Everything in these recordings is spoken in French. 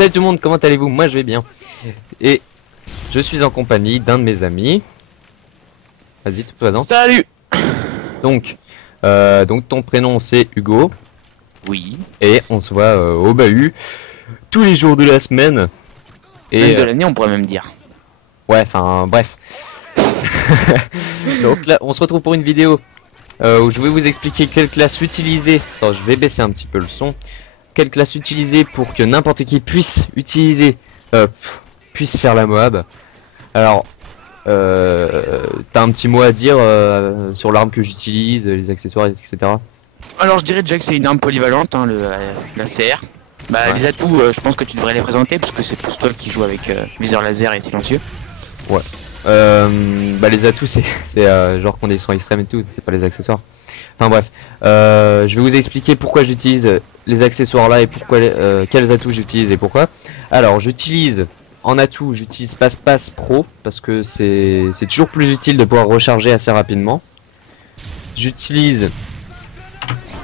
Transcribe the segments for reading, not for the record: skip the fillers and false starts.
Salut tout le monde, comment allez-vous? Moi je vais bien. Et je suis en compagnie d'un de mes amis. Vas-y, tu te présentes. Salut. Donc ton prénom c'est Hugo. Oui. Et on se voit au bahut tous les jours de la semaine. Et Même de l'année, on pourrait même dire. ouais, enfin bref. Donc là, on se retrouve pour une vidéo où je vais vous expliquer quelle classe utiliser. Attends, je vais baisser un petit peu le son. Quelle classe utiliser pour que n'importe qui puisse utiliser, puisse faire la Moab. Alors, t'as un petit mot à dire sur l'arme que j'utilise, les accessoires, etc. Alors je dirais déjà que c'est une arme polyvalente, hein, la CR. Bah Ouais. les atouts, je pense que tu devrais les présenter parce que c'est plus toi qui joues avec viseur laser et silencieux. Ouais. Bah les atouts c'est genre conditions extrêmes et tout, c'est pas les accessoires. Enfin bref, je vais vous expliquer pourquoi j'utilise les accessoires là et pourquoi quels atouts j'utilise et pourquoi. Alors j'utilise en atout, j'utilise Passe Pro parce que c'est toujours plus utile de pouvoir recharger assez rapidement. J'utilise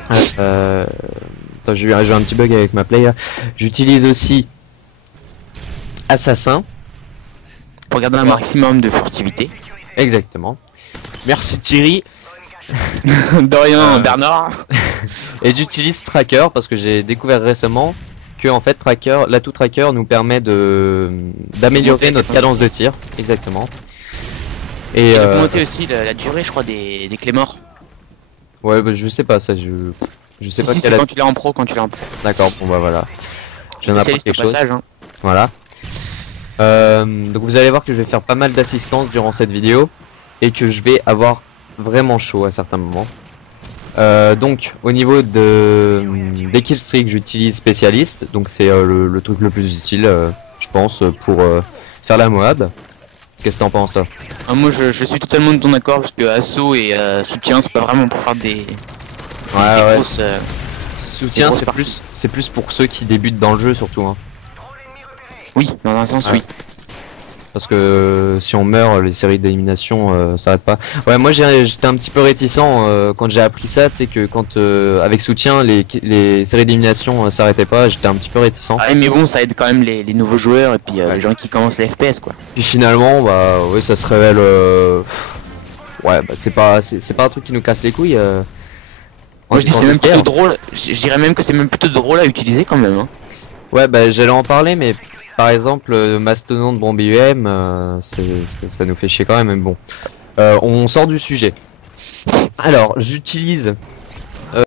attends, j'ai eu un petit bug avec ma play là. J'utilise aussi Assassin. Pour garder un maximum de furtivité. Exactement. Merci Thierry. De rien, Bernard. Et j'utilise Tracker parce que j'ai découvert récemment que en fait l'atout Tracker nous permet d'améliorer notre cadence de tir. Exactement. Et Il peut monter aussi la durée, je crois, des clés morts. ouais, bah, je sais pas ça, je sais pas Si, quelle c'est quand tu l'as en pro, D'accord, bon bah voilà. Je viens d'apprendre quelque chose. Passage, hein. Voilà. Donc vous allez voir que je vais faire pas mal d'assistance durant cette vidéo et que je vais avoir vraiment chaud à certains moments. Donc au niveau des killstreaks, j'utilise spécialiste, donc c'est le truc le plus utile, je pense, pour faire la Moab. Qu'est-ce que t'en penses toi? Ah, moi je suis totalement de ton accord parce que assaut et soutien c'est pas vraiment pour faire des Ouais. grosses. Soutien, grosses c'est plus pour ceux qui débutent dans le jeu surtout. Hein. Oui, dans un sens, Ouais. oui. Parce que si on meurt, les séries d'élimination s'arrêtent pas. Ouais, moi j'étais un petit peu réticent quand j'ai appris ça, tu sais que quand avec soutien les séries d'élimination s'arrêtaient pas, j'étais un petit peu réticent. Ah, mais bon, ça aide quand même les nouveaux joueurs et puis les gens qui commencent les FPS quoi. Puis finalement, bah ouais, ça se révèle. Ouais, bah c'est pas un truc qui nous casse les couilles. Moi je dis tant c'est que même tel. plutôt drôle, je dirais même que c'est même plutôt drôle à utiliser quand même. Hein. Ouais, bah j'allais en parler, mais par exemple, Mastodon Bomb UM, ça nous fait chier quand même, mais bon. On sort du sujet. Alors, j'utilise